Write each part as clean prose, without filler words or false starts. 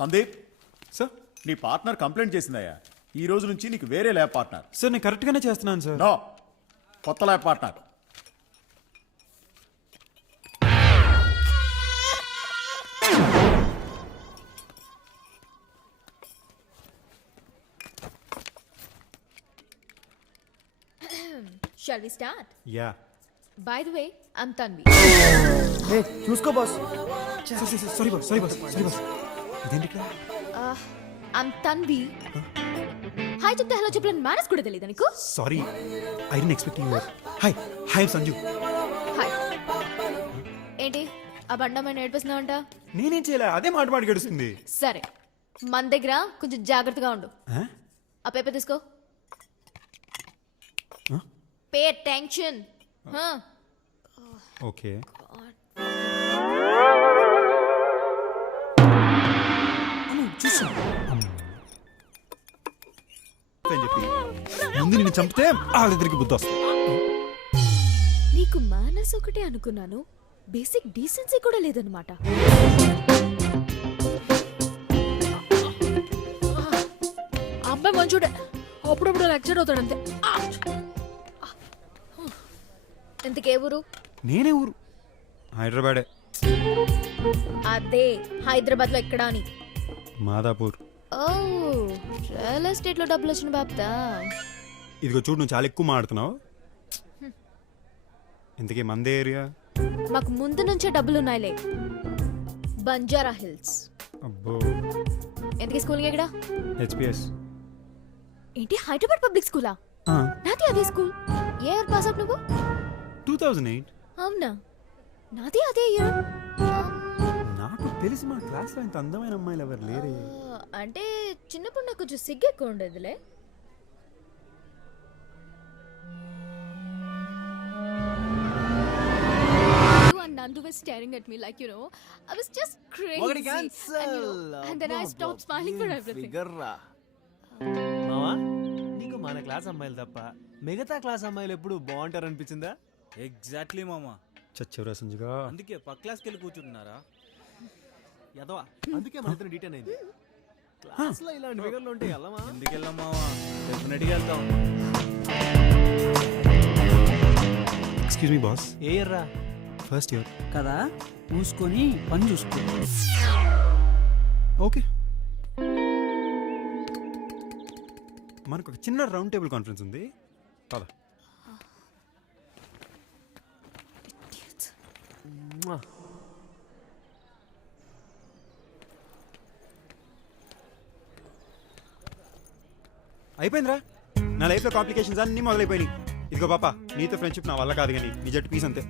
Sandeep, sir నీ partner complaint చేసిందయ్యా. ఈ రోజు నుంచి నీకు వేరే ల్యాబ్ పార్ట్నర్. సార్ నేను కరెక్ట్గానే చేస్తున్నాను సార్. నో, కొత్త lab partner. Shall we start? Yeah By the way, I'm Tanvi. చూసుకో బాస్. సారీ బాస్ ఇదేంటి ఇక్కడ? I'm Tanvi. హాయ్ చెప్తే హలో చెప్పలేని మేనస్ కూడా తెలియదు నీకు? Sorry I don't expect you. Hi hi Sanju. Hi. ఏంటి ఆ బండమైన ఏడిపిస్తున్నావంట? నేనేం చేయలే, అదే మాట గడుస్తుంది. సరే, మన దగ్గర కొంచెం జాగ్రత్తగా ఉండు. ఆ పేపర్ తీసుకో. Pay attention. ఓకే అని చెప్పి ముందు నిన్ను చంపితే వాళ్ళిద్దరికి బుద్ధి వస్తుంది. నీకు మేనస్ ఒకటే అనుకున్నాను, బేసిక్ డీసెన్సీ కూడా లేదనమాట. అబ్బాయి మంచోడే, అప్పుడప్పుడు లెక్చర్ అవుతాడు అంతే. ఇంతకే ఊరు? నేనే ఊరు హైదరాబాదే. అదే హైదరాబాద్ లో ఎక్కడా అని. మాదాపూర్. ఓ, రియల్ ఎస్టేట్ లో డబ్బులు వచ్చిన బాప్తా. ఇదిగో చూడు, నువ్వు చాలా ఎక్కువ మాడుతున్నావు. ఇంతకీ మందే ఏరియా? మాకు ముందు నుంచే డబ్బులున్నాయిలే. బంజారా హిల్స్. అబ్బో. ఎందుకే స్కూలింగ్ ఎక్కడ? హెచ్పిఎస్. ఏంటి హైదరాబాద్ పబ్లిక్ స్కూలా? నాది అదే స్కూల్. ఏ ఇయర్ పాస్ అవుట్ నువ్వు? 2008. అవునా, నాది అదే ఇయర్. నాకు తెలిసి మా క్లాస్ లో ఇంత అందమైన అమ్మాయిలు ఎవరు లేరే. అంటే చిన్నప్పుడు నాకు కొంచెం సిగ్గు ఎక్కువ ఉండేదిలే. And Nandu was staring at me like, you know, I was just crazy. ఒకటి cancel. And then I stopped smiling for everything. మావా, నీకు మన క్లాస్ అమ్మాయిలు తప్ప మిగతా క్లాస్ అమ్మాయిలు ఎప్పుడు బాగుంటారు అనిపించిందా? ఎగ్జాక్ట్లీ మామా. చచ్చవరా సంజుగా. అందుకే పక్క క్లాస్కి వెళ్ళి కూర్చుంటున్నారా? యదవా, అందుకే మన ఇద్దరు డీటెయిన్ అయింది. క్లాస్ లో ఇలాంటి ఫిగర్లు ఉంటే వెళ్ళమా? ఎందుకు వెళ్ళాం మామా? డెఫినెట్గా వెళ్తాం. Excuse me boss. ఏ ఇయర్ రా? ఫస్ట్ ఇయర్ కదా, మూసుకొని పని చూసుకో. ఓకే. మనకు ఒక చిన్న రౌండ్ టేబుల్ కాన్ఫరెన్స్ ఉంది, పద. అయిపోయిందిరా, నా లైఫ్లో కాంప్లికేషన్స్ అన్నీ మొదలైపోయినాయి. ఇదిగో పాప, నీతో ఫ్రెండ్షిప్ నా వల్ల కాదు, కానీ నీ జట్టు పీస్ అంతే.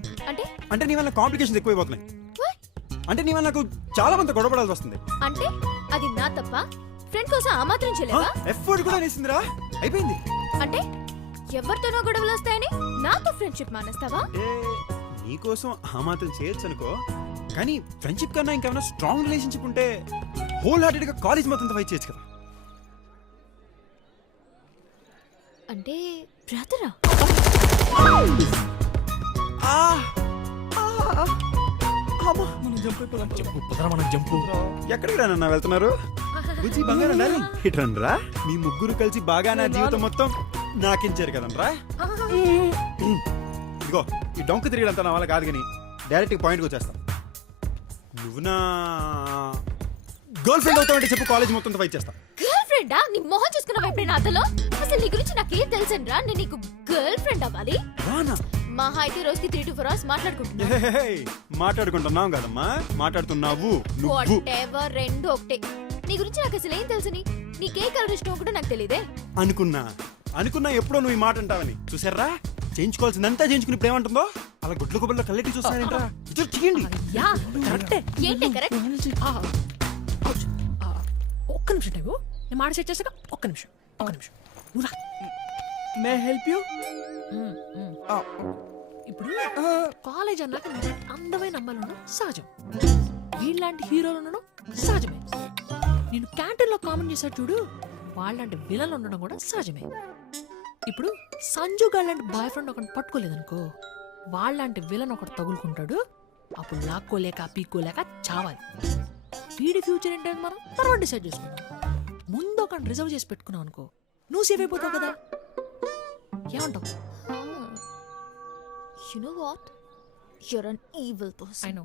అంటే నీ వల్ల కాంప్లికేషన్స్ ఎక్కువైపోతున్నాయి. అంటే నీ వల్ల నాకు చాలా మంది గొడవపడాల్సి వస్తుంది. అంటే అది నా తప్ప? ఫ్రెండ్ కోసం ఆ మాత్రం చేయలేవా? ఎఫర్ట్ కూడా వేసిందిరా, అయిపోయింది. అంటే ఎవరితోనో గొడవలు వస్తాయని నాతో ఫ్రెండ్షిప్ మానేస్తావా? నీకోసం ఆ మాత్రం చేయొచ్చు అనుకో, కానీ ఫ్రెండ్షిప్ కన్నా ఇంకేమైనా స్ట్రాంగ్ రిలేషన్షిప్ ఉంటే హోల్ హార్టెడ్ గా కాలేజ్ మొత్తం ఫైట్ చేయొచ్చు కదా. అంటే బ్రదరా? ఎక్కడికి రానన్నా వెళ్తున్నారు? బుజ్జి బంగారం డార్లింగ్, ఇటు రండిరా. మీ ముగ్గురు కలిసి బాగా నా జీవితం మొత్తం నాకించారు కదనరా. ఇదిగో ఈ డొంక తిరిగడంతా నా వల్ల కాదు, కానీ డైరెక్ట్ పాయింట్కి వచ్చేస్తా. నువ్వు నా గర్ల్ ఫ్రెండ్ అవుతావంటే చెప్పు, కాలేజ్ మొత్తం ఫైట్ చేస్తా. గర్ల్ ఫ్రెండా? నీ మొహం చూసుకున్నావా ఎప్పుడైనా అతలో? అసలు నీ గురించి నాకేం తెలుసండ్రా? నేను నీకు గర్ల్ ఫ్రెండ్ అవ్వాలి? మహా అయితే రోజుకి 3 to 4 hours మాట్లాడుకుంటున్నావు కదమ్మా, మాట్లాడుతున్నావు నువ్వు. రెండు ఒకటే. నీ గురించి నాకు అసలు ఏం తెలుసని? నీకే కలర్ ఇష్టం కూడా నాకు తెలియదే. అనుకున్నా ఎప్పుడో నువ్వు ఈ మాట అంటావని. చూసారా, చేయించుకోవాల్సిందంతా చేయించుకుని ఇప్పుడు ఏమంటుందో? అలా గుడ్ల గుబ్బల్లో కళ్ళెట్టి చూస్తానంటరా. చేయండి. ఏంటి కరెక్ట్? ఒక్క నిమిషం టైపు, నేను మాట సెట్ చేసాక ఒక్క నిమిషం. నువ్వు రా. May help you? ఇప్పుడు కాలేజ్ అన్నాక అందమైన అమ్మాయిలు ఉండడం సహజం, వీళ్ళలాంటి హీరోలు ఉండడం సహజమే. నేను క్యాంటీన్ లో కామెంట్ చేశాడు చూడు, వాళ్ళంటి విలన్లు ఉండడం కూడా సహజమే. ఇప్పుడు సంజు గారు లాంటి బాయ్ ఫ్రెండ్ ఒకటి పట్టుకోలేదనుకో, వాళ్ళంటి విలన్ ఒకటి తగులుకుంటాడు. అప్పుడు లాక్కోలేక పీక్కోలేక చావాలి. వీడి ఫ్యూచర్ ఏంటని మనం తర్వాత డిసైడ్ చేసుకుందాం. ముందు ఒక రిజర్వ్ చేసి పెట్టుకున్నావు అనుకో, నువ్వు సేఫ్ అయిపోతావు కదా. ఏమంటావు? You know what? You're an evil person. I know.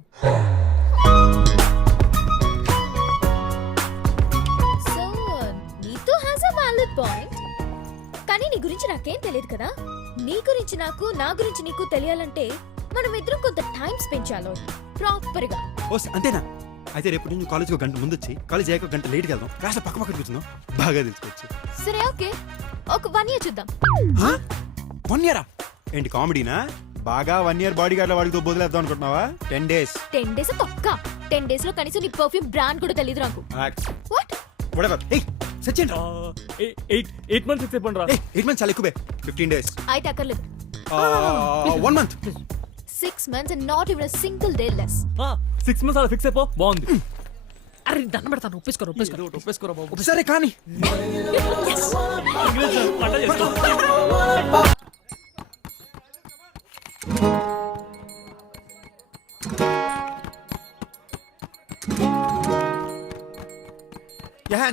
So, నీతో has a valid point. కానీ నీ గురించి నాకేం తెలియదు కదా. నీ గురించి నాకు, నా గురించి నీకు తెలియాలంటే మనం ఇద్దరం కొంత టైం స్పెండ్ చేయాలి ప్రాపర్ గా. ఓ అంతేనా? అయితే రేపు నుంచి కాలేజ్కి ఒక గంట ముందు వచ్చి కాలేజ్ అయ్యాక ఒక గంట లేట్కి వెళ్దాం. కాస్త పక్క పక్కన కూర్చుందాం, బాగా తెలుసుకోవచ్చు. సరే ఓకే, ఒక 1 year చూద్దాం. 1 year ఏంటి కామెడీనా? బాగా 1 year బాడీ గార్డ్ వాడితో బదులేద్దాం అనుకుంటున్నావా? 10 days 10 days తొక్క. 10 days లో కనీసం నీ పర్ఫ్యూమ్ బ్రాండ్ కూడా తెలియదు నాకు. వాట్? whatever. ఏయ్ సచిన్ రా. 8 months ఫిక్స్ అయిపోండి రా. 8 months చాలా ఎక్కువే. 15 days అయితే అక్కర్లేదు. 1 month 6 months and not even a single day less. 6 months అలా ఫిక్స్ అయిపో, బాగుంది. అరే దండం పెడతాను, ఒప్పేసుకోరు. ఒప్పేసుకోరా బాబు. సరే కానీ పంట చేసుకో.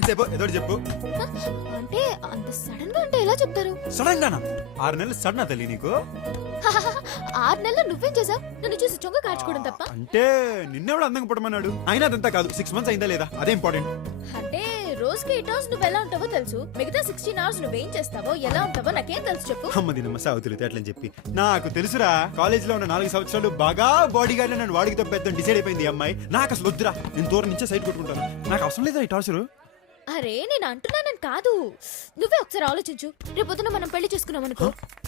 చెప్పు ఏదో చెప్పు. అంటే అంత సడన్ గా అంటే ఎలా చెప్తారు? సడన్ గానా? 6 నెలలు సడన్ తల్లి నీకు? 6 నెలలు నువ్వేం చేసావు? నన్ను చూసి చొంగ కాచుకోవడం తప్ప. అంటే నిన్నెవడు అందంగా పడమన్నాడు? అయినా అదంతా కాదు, 6 months అయిందా లేదా అదే ఇంపార్టెంట్. అంటే రోజుకి 8 hours నువ్వు ఎలా ఉంటావో తెలుసు, మిగతా 16 hours నువ్వేం చేస్తావో ఎలా ఉంటావో నాకేం తెలుసు చెప్పు. అమ్మ దీనమ్మ సాగుతులు అట్లని చెప్పి నాకు తెలుసురా. కాలేజ్ లో ఉన్న 4 సంవత్సరాలు బాగా బాడీ గార్డ్ నన్ను వాడికి పెద్ద డిసైడ్ అయిపోయింది ఈ అమ్మాయి. నాకు అసలు వద్దురా, నేను దూరం నుంచే సైడ్ కొట్టుకుంటాను. నాకు అవసరం లేదా ఈ టార్చర్. అరే నేను అంటున్నానని కాదు, నువ్వే ఒకసారి ఆలోచించు. రేపొద్దున మనం పెళ్లి చేసుకున్నాం అనుకో,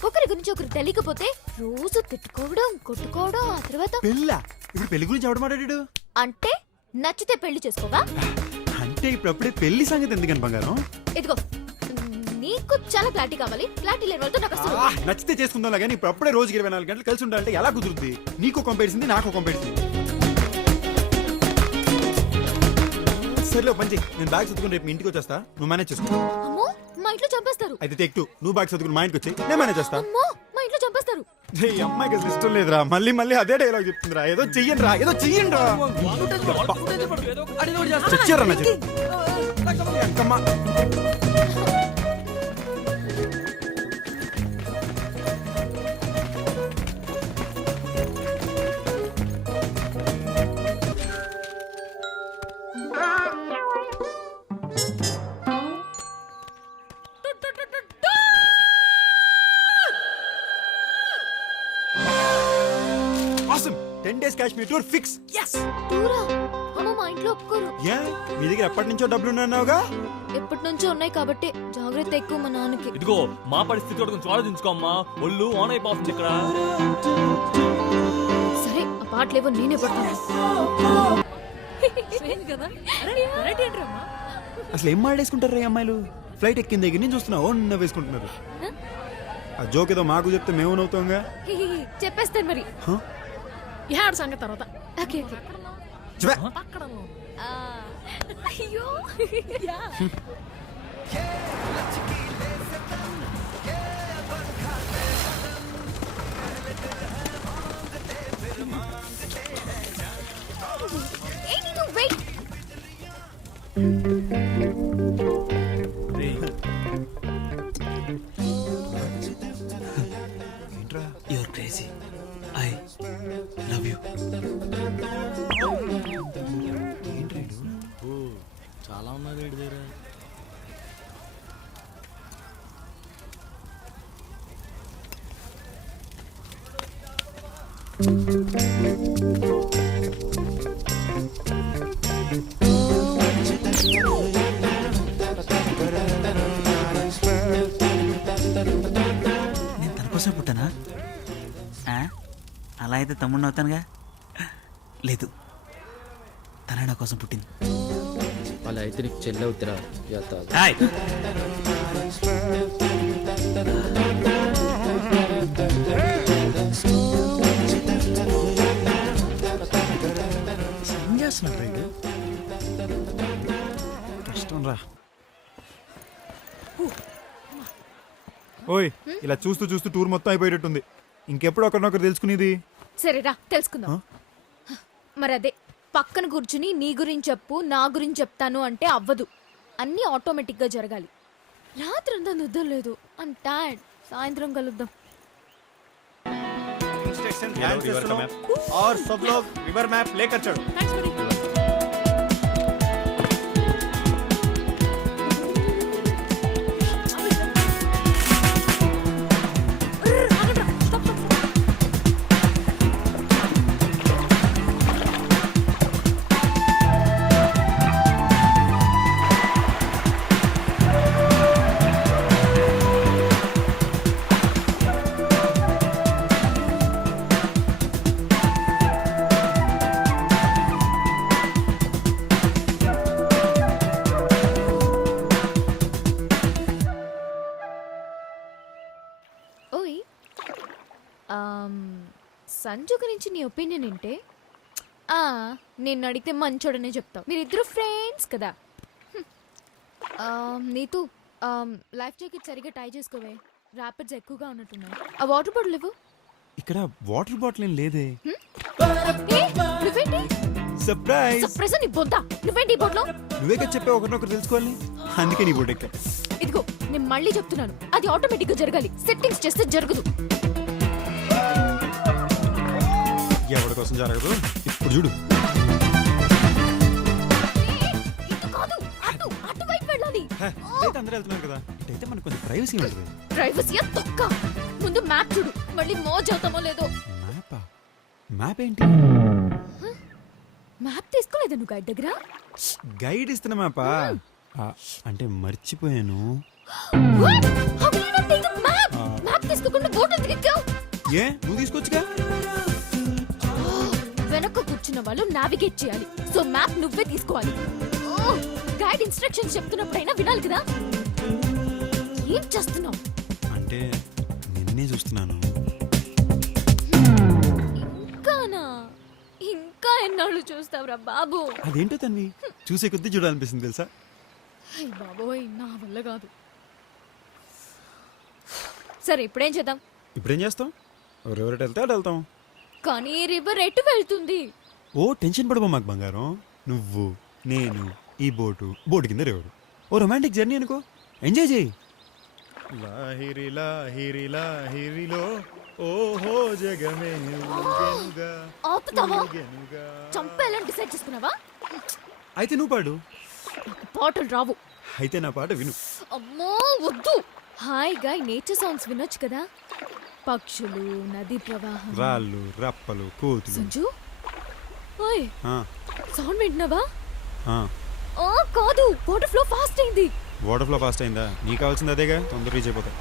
ఒకరి గురించి ఒకరు తెలియకపోతే రోజు తిట్టుకోవడం, కొట్టుకోవడం, ఆ తర్వాత పెళ్ళా? ఇప్పుడు పెళ్లి గురించి ఎవడు మాట్లాడాడు? అంటే నచ్చితే పెళ్లి చేసుకోవా? అంటే ఇప్పుడప్పుడే పెళ్లి సంగతి ఎందుకని బంగారం? ఇదిగో నీకు చాలా క్లారిటీ కావాలి, క్లారిటీ లేని వాళ్ళతో నాకు అసలు నచ్చితే చేసుకుందాం కానీ ఇప్పుడు అప్పుడే రోజుకి 24 గంటలు కలిసి ఉండాలంటే ఎలా కుదురుద్ది? నీకు కంపేరిసింది, నాకు కంపేరిసింది. సర్లే పని చెయ్యి, నేను బ్యాగ్ చదువుకుని రేపు మీ ఇంటికి వచ్చేస్తా, నువ్వు మేనేజ్ చేసుకో. అమ్మో మా ఇంట్లో చంపేస్తారు. అయితే టేక్ 2, నువ్వు బ్యాగ్ చదువుకుని మా ఇంటికి వచ్చి నేను మేనేజ్ చేస్తా. అమ్మో మా ఇంట్లో చంపేస్తారు. ఈ అమ్మాయికి అసలు ఇష్టం లేదురా, మళ్ళీ మళ్ళీ అదే డైలాగ్ చెప్తుందిరా. ఏదో చెయ్యండి రా, ఏదో చెయ్యండి రా. చచ్చారా నా చెయ్యి. ఎంకమ్మా. Awesome. 10 days Kashmir tour fix. yes. టూరా? అమ్మో మా ఇంట్లో ఒప్పుకోరు. యా మీ దగ్గర ఎప్పటి నుంచో డబ్బులు ఉన్నావుగా? ఎప్పటి నుంచో ఉన్నాయి కాబట్టి జాగ్రత్త ఎక్కువ మా నాన్నకి. ఇదిగో మా పరిస్థితి కూడా కొంచెం ఆలోచించుకో అమ్మా, ఒళ్ళు ఆన్ అయిపోతుంది ఇక్కడ. సరే ఆ పాటలేవో నేనే పడతాను. కదా. అరే వెరైటీ ఏంట్రమ్మా? అసలు ఏం మాడేసుకుంటారు ఈ అమ్మాయిలు? ఫ్లైట్ ఎక్కిన దగ్గర నుంచి చూస్తున్నావు ఓ వేసుకుంటున్నారు. ఆ జోక్ ఏదో మాకు చెప్తే మేము నవ్వుతాంగా. చెప్పేస్తాను మరి. యాడ్ సంగతి తర్వాత. Okay okay. చెప్పే. అక్కడ అయ్యో యా. ఏయ్ నువ్వు wait. You're crazy. I love you. చాలా ఉన్నది వీడి దగ్గర. నేను తన కోసం పుట్టానా? ఆ? అలా అయితే తమ్ముడిని అవుతానుగా. లేదు, తన నా కోసం పుట్టింది. అలా అయితే నీకు చెల్లి అవుతురా. హాయ్. ఏం చేస్తున్నాడు రైడ్? కష్టం రా. ఓయ్ ఇలా చూస్తూ చూస్తూ టూర్ మొత్తం అయిపోయేటట్టుంది. ఇంకెప్పుడు ఒకరినొకరు తెలుసుకునేది? సరే రా తెలుసుకుందాం. మరి అదే పక్కన కూర్చుని నీ గురించి చెప్పు నా గురించి చెప్తాను అంటే అవ్వదు. అన్నీ ఆటోమేటిక్గా జరగాలి. రాత్రంతా నిద్ర లేదు. I'm tired. సాయంత్రం కలుద్దాం. इंस्ट्रक्शन ध्यान से सुनो और सब लोग रिवर मैप लेकर चलो. థ్యాంక్స్ మరి. ఓయ్ సంజు గురించి నీ ఒపీనియన్ ఏంటే? నేను అడిగితే మంచోడనే చెప్తావు. మీరిద్దరు ఫ్రెండ్స్ కదా. నీతు లైఫ్ జాకెట్ సరిగా టై చేసుకోవే. ర్యాపిడ్స్ ఎక్కువగా ఉన్నట్టున్నాయి. ఆ వాటర్ బాటిల్ ఇవ్వు. ఇక్కడ వాటర్ బాటిల్ ఏం లేదే. ఏ, నువ్వేంటి సర్ప్రైజ్. సర్ప్రైజ్ నీ బొంత. నువ్వేంటి ఈ బోట్లో? నువ్వే కదా చెప్పే ఒకరినొకరు తెలుసుకోవాలి, అందుకే నీ బోట్ ఎక్కా. ఇదిగో నేను మళ్ళీ చెప్తున్నాను, అది ఆటోమేటిక్ గా జరగాలి. సెట్టింగ్స్ చేస్తే జరగదు. ఎవరి కోసం జరగదు ఇప్పుడు చూడు. ఇటు కాదు, అటు అటువైపు వెళ్ళాలి. అయితే అందరూ వెళ్తున్నారు కదా, ఇటైతే మనకు కొంచెం ప్రైవసీ ఉంటుంది. ప్రైవసీ తొక్క. ముందు మ్యాప్ చూడు, మళ్ళీ మోజ్ అవుతామో లేదో. మ్యాపా? మ్యాప్ ఏంటి? మ్యాప్ తీసుకోలేదా నువ్వు గైడ్ దగ్గర? గైడ్ ఇస్తున్న మ్యాపా? అంటే మర్చిపోయాను. What? How can you not take a map? Map తీసుకోకుండా బోట్ ఎందుకు ఎక్కావు? ఏ నువ్వు తీసుకొచ్చుగా. వెనక కూర్చున్న వాళ్ళు నావిగేట్ చేయాలి, సో మ్యాప్ నువ్వే తీసుకోవాలి. గైడ్ ఇన్స్ట్రక్షన్స్ చెప్తున్నప్పుడైనా వినాలి కదా. ఏం చేస్తున్నావు? అంటే నిన్నే చూస్తున్నాను. ఇంకానా? ఇంకా ఎన్నాళ్ళు చూస్తావురా బాబు? అదేంటో తన్వి చూసే కొద్దీ చూడాలనిపిస్తుంది తెలుసా. అయ్ బాబోయ్, నా వల్ల కాదు. సరే ఇప్పుడేం చేద్దాం? ఇప్పుడేం చేస్తాం? ఎవరెవరు వెళ్తే అటు వెళ్తాం. కానీ ఈ రివర్ ఎటు వెళ్తుంది? ఓ టెన్షన్ పడబో మాకు బంగారం. నువ్వు నేను ఈ బోటు కింద రేవరు. ఓ రొమాంటిక్ జర్నీ అనుకో, ఎంజాయ్ చేయి. లాహిరి లాహిరి లాహిరిలో ఓహో జగమే ఊగెనుగా, ఆపుతావా? ఊగెనుగా. చంపేయాలని డిసైడ్ చేసుకున్నావా? అయితే నువ్వు పాడు. నాకు పాటలు రావు. అయితే నా పాట విను. అమ్మో వద్దు. హాయిగా నేచర్ సౌండ్స్ వినొచ్చు కదా. పక్షులు, నది ప్రవాహం. రాళ్ళు రప్పలు కోతులు. సంజు, ఓయ్ ఆ, సౌండ్ వింటున్నావా? ఆ. కాదు, వాటర్ ఫ్లో ఫాస్ట్ అయింది. వాటర్ ఫ్లో ఫాస్ట్ అయిందా? నీకు కావాల్సింది అదేగా, తొందర రీచ్ అయిపోతాయి.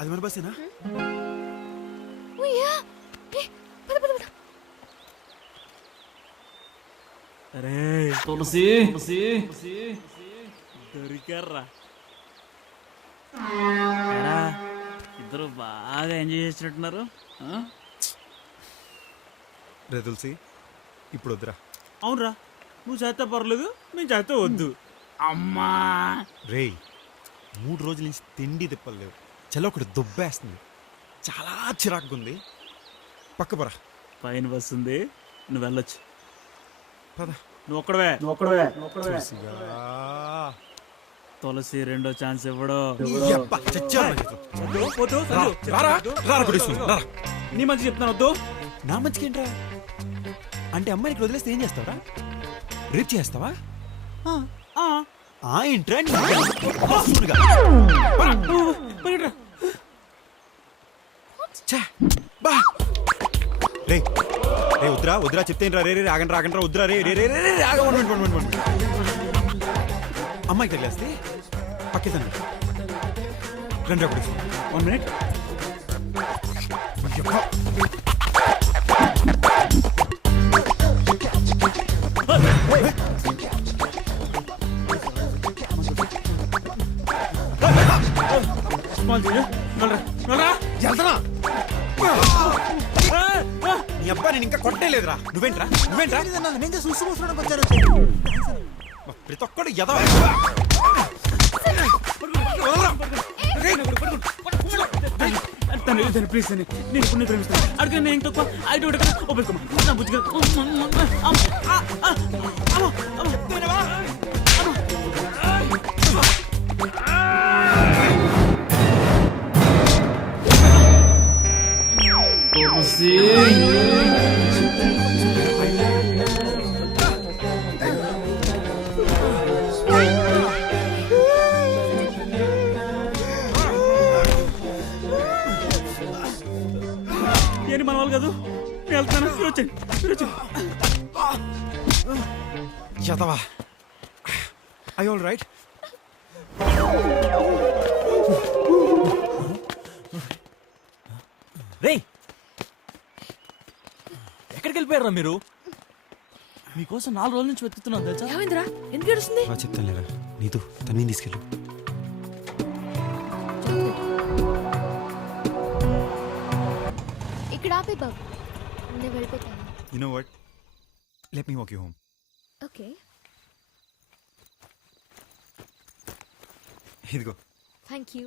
అది మన బస్సేనా? ఉయ్యా. ఏ, పద, పద, పద. అరే తులసి దొరికారా. ఎరా, ఇద్దరు బాగా ఎంజాయ్ చేసినట్టున్నారు. ఆ? రే తులసి, ఇప్పుడు వద్దురా. అవునరా, నువ్వు చేస్తే పర్లేదు, నేను చేస్తే వద్దు. అమ్మా రేయ్, 3 రోజుల నుంచి తిండి తిప్పలేవు. చలో ఒకటి దుబ్బేస్తుంది, చాలా చిరాకుగా ఉంది. పక్క పరా. పైన వస్తుంది, నువ్వు వెళ్ళొచ్చు. పద. నువ్వు ఒక్కడవే తులసిగా. తులసి రెండో ఛాన్స్ ఇవ్వడు. యబ్బ, చచ్చాను నా చేతిలో. వద్దు రారా, రారా కొట్టేస్తున్నా, రారా. నీ మంచి చెప్తాను వద్దు. నా మంచికేంట్రా? అంటే అమ్మాయికి వదిలేస్తే ఏం చేస్తావరా? రేప్ చేస్తావా? ఏంట్రా రే రే వద్దురా వద్దురా చెప్తేంట్రా. రే రే ఆగండి రాగండి వద్దురా. రే రే రే రే రే ఆగండి. అమ్మాయికి తగిలేస్తే పక్కేదండి. రండి అప్పుడు 1 minute. వెళ్తానా? నీ అబ్బా నేను ఇంకా కొట్టలేదురా. నువ్వేంట్రా? ప్రతి ఒక్కడు ఎదవ. ప్లీజ్ అని నేను ఇప్పుడు ప్రేమిస్తాను. అడిగిన నేను తక్కువ ఐదు ఒప్పుకోమా నా బుద్ధిగా. ఏంటి మన వాళ్ళు కాదు, నేను వెళ్తాను. వచ్చాను. ఎదవా. I all right? రే ఎక్కడికి వెళ్ళిపోయారా మీరు? మీకోసం 4 రోజుల నుంచి వెతుకుతున్నాను తెలుసా. ఏమైందిరా, ఎందుకు ఏడుస్తుంది? చెప్తాను లేరా. నీతో తనని తీసుకెళ్ళు. ఇక్కడ ఆపే బాబు, నేను వెళ్ళిపోతాను. You know what? Let me walk you home. Okay. ఇదిగో. Thank you.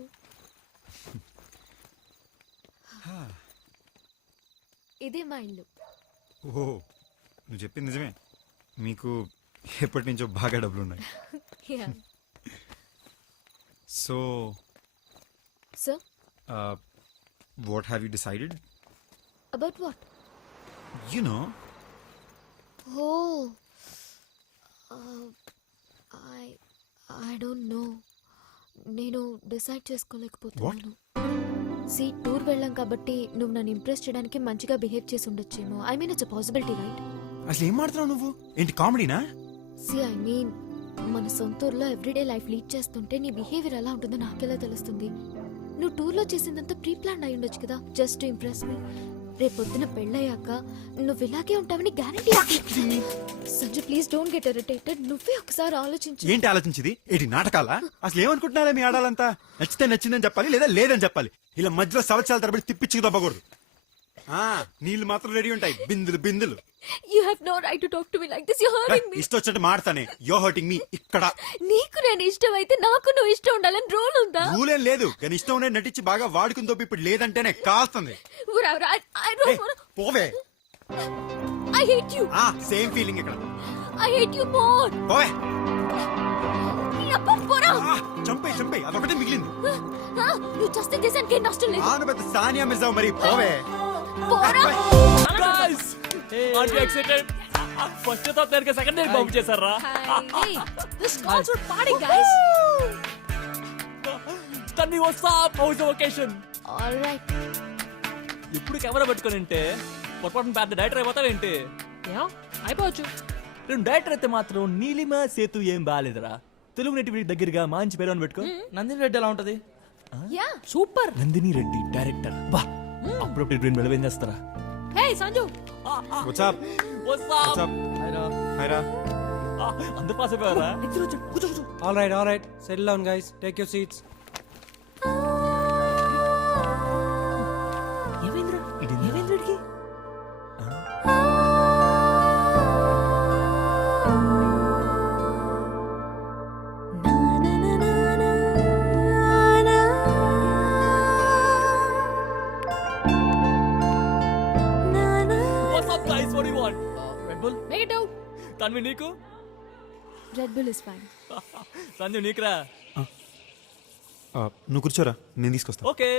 ఇదే మా ఇల్లు. ఓహో, నువ్వు చెప్పింది నిజమే. మీకు ఎప్పటి నుంచో బాగా డబ్బులు ఉన్నాయి. Yeah. So So, what have you decided? about what? You know. Oh, I don't know. నేను డిసైడ్ చేసుకోలేకపోతున్నాను. టూర్ వెళ్ళాం కాబట్టి నువ్వు నన్ను ఇంప్రెస్ చేయడానికి మంచిగా బిహేవ్ చేసి ఉండొచ్చేమో. I mean it's a possibility, right? అసలు ఏం మాడుతున్నావు నువ్వు? ఏంటి కామెడీనా? ఐ మీన్ మన సొంత ఊర్లో ఎవ్రీడే లైఫ్ లీడ్ చేస్తుంటే నీ బిహేవియర్ ఎలా ఉంటుందో నాకెలా తెలుస్తుంది? నువ్వు టూర్లో చేసిందంతా ప్రీ ప్లాన్ అయి ఉండొచ్చు కదా, జస్ట్ టు ఇంప్రెస్ మీ. రేపొద్దున పెళ్ళయ్యాక నువ్వు ఇలాగే ఉంటావని guarantee. Sanju please don't get irritated. నువ్వే ఒకసారి ఆలోచించు. ఏంటి ఆలోచించింది? ఏంటి నాటకాలా? అసలు ఏమనుకుంటున్నారా మీ ఆడాలంతా? నచ్చితే నచ్చిందని చెప్పాలి, లేదా లేదని చెప్పాలి. ఇలా మధ్యలో సంవత్సరాల తరబడి తిప్పించి తప్పకూడదు. నీళ్ళు మాత్రం రెడీ ఉంటాయి, బిందులు బిందులు. You have no right to talk to me like this. You're hurting me. ఇష్టం వచ్చినట్టు మాడతానే. యో హర్టింగ్ మీ. ఇక్కడ నీకు నేను ఇష్టం అయితే నాకు నువ్వు ఇష్టం ఉండాలని రూల్ ఉందా? రూలేం లేదు, కానీ ఇష్టం ఉండే నటించి బాగా వాడుకుని తప్ప ఇప్పుడు లేదంటేనే కాస్తుంది. ఊరవరా, I don't wanna. పోవే. I hate you. Same feeling ఇక్కడ. I hate you more. పోవే. అబ్బా, పోరా. చంపే చంపే, అదొకటే మిగిలింది. నువ్వు చేస్తే దేశానికి ఏం నష్టం లేదు. ఆను పెద్ద సానియా మిర్జా మరి. పోవే. పోరా. Guys, are you excited? First తో పేరుకి సెకండ్ ఇయర్ బాంబు చేశారా? Hey, this calls for party, guys. తన్ని WhatsApp house occasion. All right. ఇప్పుడు కెమెరా పెట్టుకొని ఉంటే పొరపాటున పెద్ద డైరెక్టర్ అయిపోతావేంటి? ఏం అయిపోవచ్చు. నేను డైరెక్టర్ అయితే మాత్రం నీలిమ సేతు ఏం బాగాలేదురా. తెలుగు నేటివిటీ దగ్గరగా మంచి పేరు అని పెట్టుకో. నందిని రెడ్డి ఎలా ఉంటది? Yeah super. Nandini Reddy director బా అప్పుడప్పుడు బ్రెయిన్ మెలవేం చేస్తారా హే సంజు, వాట్సాప్ వాట్సాప్ హాయ్ రా అందరు పాస్ అయిపోయారా ఇద్దరు వచ్చాడు. కూర్చో కూర్చో. All right. Settle down, guys. Take your seats. ఏమైందిరా? ఏమైంది వీడికి? What's up guys what you want Red Bull Make it out. Tanvi నీకు Red Bull is fine. Sanju నీకురా నువ్వు కూర్చోరా నేను తీసుకొస్తా ఓకే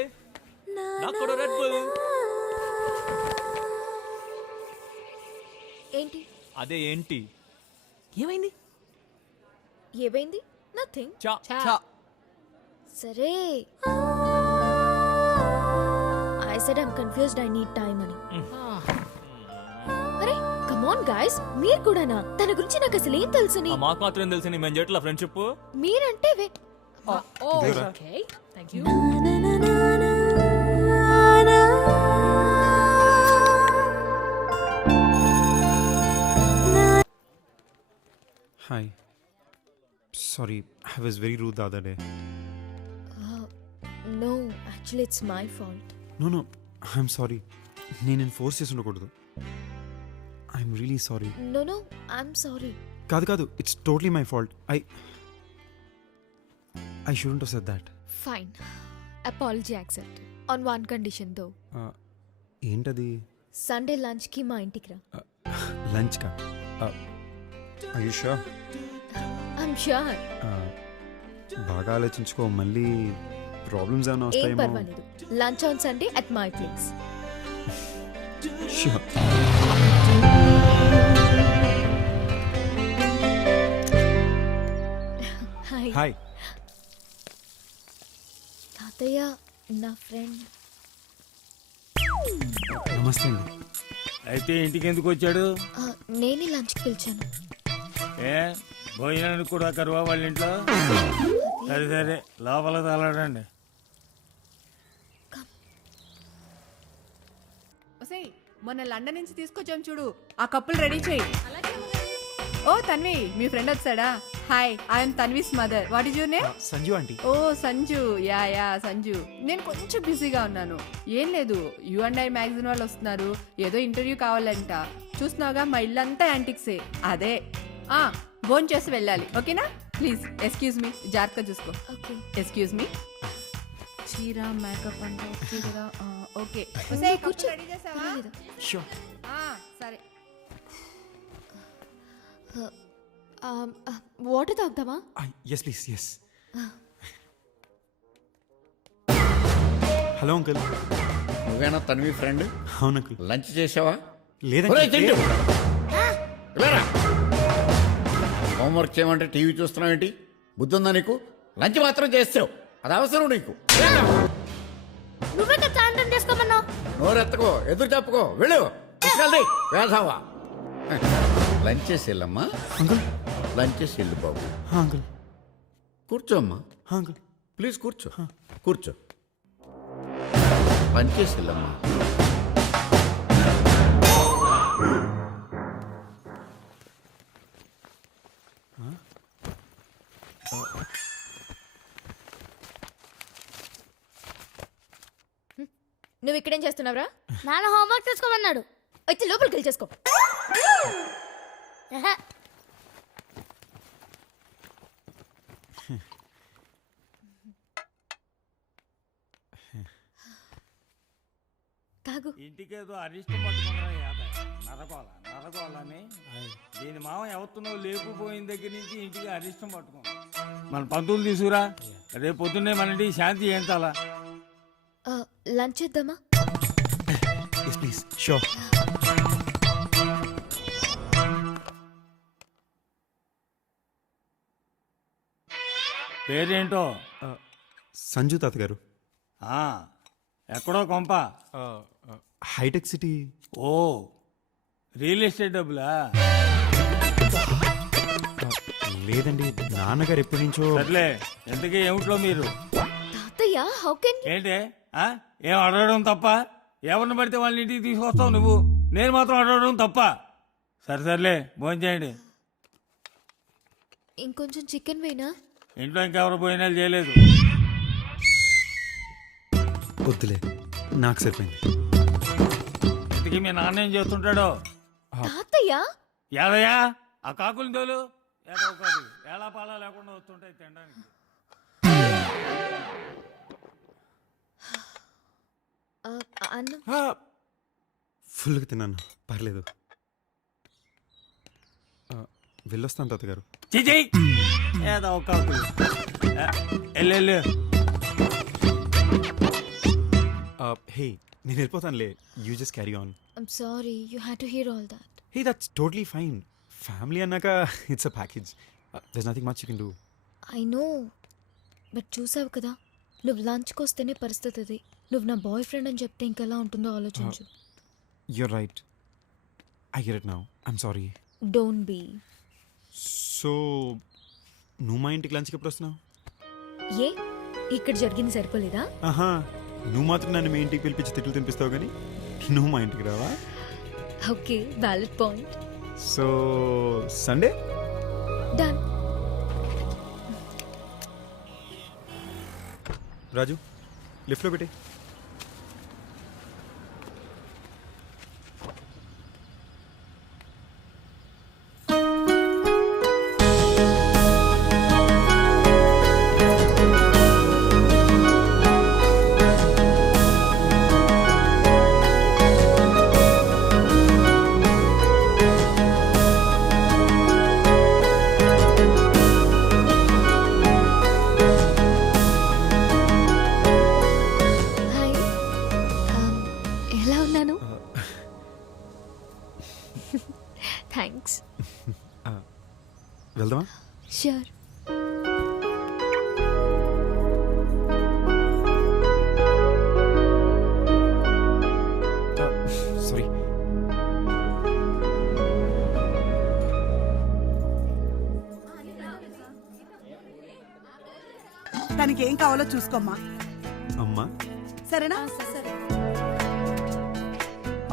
నాకు కూడా రెడ్ బుల్ ఏంటి అదే ఏంటి ఏమైంది? ఏమైంది? నథింగ్. చా చా. చా సరే. I said I'm confused, I need time అని. అరే కమ్ ఆన్ గైస్, మీరు కూడానా? తన గురించి నాకు అసలు ఏం తెలుసని. మాకు మాత్రం తెలిసి మేము చేయట్లా ఫ్రెండ్షిప్ మీరంటే okay, thank you. Hi sorry I was very rude the other day no actually it's my fault. No I'm sorry నేను ఫోర్స్ చేసి ఉండకూడదు I'm really sorry no I'm sorry. కాదు it's totally my fault I shouldn't have said that. Fine, apology accept on one condition though. ఏంటది Sunday lunch కి మా ఇంటికి రా. Lunch కా I you sure I'm sure. బాగా ఆలోచించుకో మళ్ళీ ప్రాబ్లమ్స్ ఏమైనా ఏం వస్తాయేమో పర్వాలేదు. Lunch on Sunday at my place. Sure hi hi తాతయ్య, నా ఫ్రెండ్. నమస్తే అండి అయితే ఇంటికి ఎందుకు వచ్చాడు? నేనే లంచ్కి పిలిచాను. ఏ భోజనానికి కూడా కరువా వాళ్ళ ఇంట్లో? సరే లోపల తలాడండి. మొన్న లండన్ నుంచి తీసుకొచ్చాం చూడు, ఆ కప్పులు రెడీ చేయి. ఓ తన్వి, మీ ఫ్రెండ్ వచ్చాడా? Hi, I'm Tanvi's mother. What is your name? Sanju aunty ఓ సంజు, యా సంజు. నేను కొంచెం బిజీగా ఉన్నాను. ఏం లేదు, U&I మ్యాగజైన్ వాళ్ళు వస్తున్నారు, ఏదో ఇంటర్వ్యూ కావాలంట. చూస్తున్నావుగా మా ఇల్లంతా యాంటిక్సే. అదే భోన్ చేసి వెళ్ళాలి, ఓకేనా? ప్లీజ్ ఎక్స్క్యూజ్ మీ, జాగ్రత్తగా చూసుకో. ఓకే. Excuse me. చీర మేకప్ అంటే ఓకే కదా? ఓకే. కూర్చో. రెడీ చేసావా? పర్వాలేదు. షూర్ సరే. వాటర్ తాగుతావా? Yes please yes hello uncle నువ్వేనా తన్వి ఫ్రెండ్? అవును అంకుల్ లంచ్ చేసావా? లేదండి హోంవర్క్ చేయమంటే టీవీ చూస్తున్నావు ఏంటి? బుద్ధి ఉందా నీకు? లంచ్ మాత్రం చేస్తావు, అది అవసరం నీకు. నువ్వే కదా సాయంత్రం చేసుకోమన్నావు. నోరెత్తకో, ఎదురు చెప్పుకో, వెళ్ళు. తీసుకెళ్ళి వేసావా? లంచ్ చేసి వెళ్ళమ్మా. అంకుల్ లంచ్ చేసి వెళ్ళు బాబు. అంకుల్ కూర్చోమ్మా, అంకుల్ ప్లీజ్ కూర్చో. కూర్చో, లంచ్ చేసి వెళ్ళమ్మా. నువ్వు ఇక్కడేం చేస్తున్నావురా? నాన్న హోంవర్క్ చేసుకోమన్నాడు. అయితే లోపలికి వెళ్ళి చేసుకో. తాగు. ఇంటికేదో అరిష్టం పట్టుకున్నా నరకోవాలని దీని మామ ఎవరినో లేకపోయిన దగ్గర నుంచి ఇంటికి అరిష్టం పట్టుకున్నాం. మన పంతులు తీసుకురా, రేపు పొద్దున్నే మన ఇంటికి శాంతి ఏంటాలా. లంచ్ చేద్దామా? ఎస్ ప్లీజ్ షూర్ పేరేంటో? సంజు తాత గారు ఎక్కడో కొంప? హైటెక్ సిటీ. ఓ రియల్ ఎస్టేట్ డబ్బులా? లేదండి నాన్నగారు ఎప్పటి నుంచో. సర్లే, ఎంతకీ ఏమిట్లో మీరు? తాతయ్య తాతయ్య హౌ కెన్ ఏంటి ఆ? ఏం అడగడం తప్ప? ఎవరిని పడితే వాళ్ళ ఇంటికి తీసుకొస్తావు నువ్వు, నేను మాత్రం అడగడం తప్ప? సరేలే భోజనం చేయండి. ఇంకొంచెం చికెన్ వేనా? ఇంట్లో ఇంకెవరు భోజనాలు చేయలేదు. వద్దులే, నాకు సరిపోయింది. ఇంతకీ మీ నాన్న ఏం చేస్తుంటాడో? తాతయ్య యాదయ్యా ఆ కాకులు తోలు. ఏదో కాదు, ఎలా పాలా లేకుండా వస్తుంటాయి తినడానికి. అన్నం ఫుల్గా తిన్నాను, పర్లేదు. వెళ్ళొస్తాను తాతగారు. చిచి ఏదో కాకులు. వెళ్ళు. హే, నేను వెళ్ళిపోతానులే. You just carry on. I'm sorry you had to hear all that. Hey, that's totally fine. Family అన్నాక it's a package. There's nothing much you can do. I know, but చూసావు కదా, నువ్వు లంచ్కి వస్తేనే పరిస్థితి అది. నువ్వు నా బాయ్ ఫ్రెండ్ అని చెప్తే ఇంకెలా ఉంటుందో ఆలోచించు. You're right, I get it now. I'm sorry. Don't be. So నువ్వు మా ఇంటికి లంచ్కి ఎప్పుడు వస్తున్నావు? ఏ ఇక్కడ జరిగింది సరిపోలేదా? ఆహా, నువ్వు మాత్రం నన్ను మీ ఇంటికి పిలిపించి తిట్లు తినిపిస్తావు కానీ నువ్వు మా ఇంటికి రావా? Okay, valid point. So Sunday done. Raju, లిఫ్ట్లో పెట్టి. హాయ్, ఎలా ఉన్నాను? థ్యాంక్స్. వెళ్దామా? ష్యూర్. సారీ. తనకి ఏం కావాలో చూసుకోమ్మా, అమ్మా, సరేనా?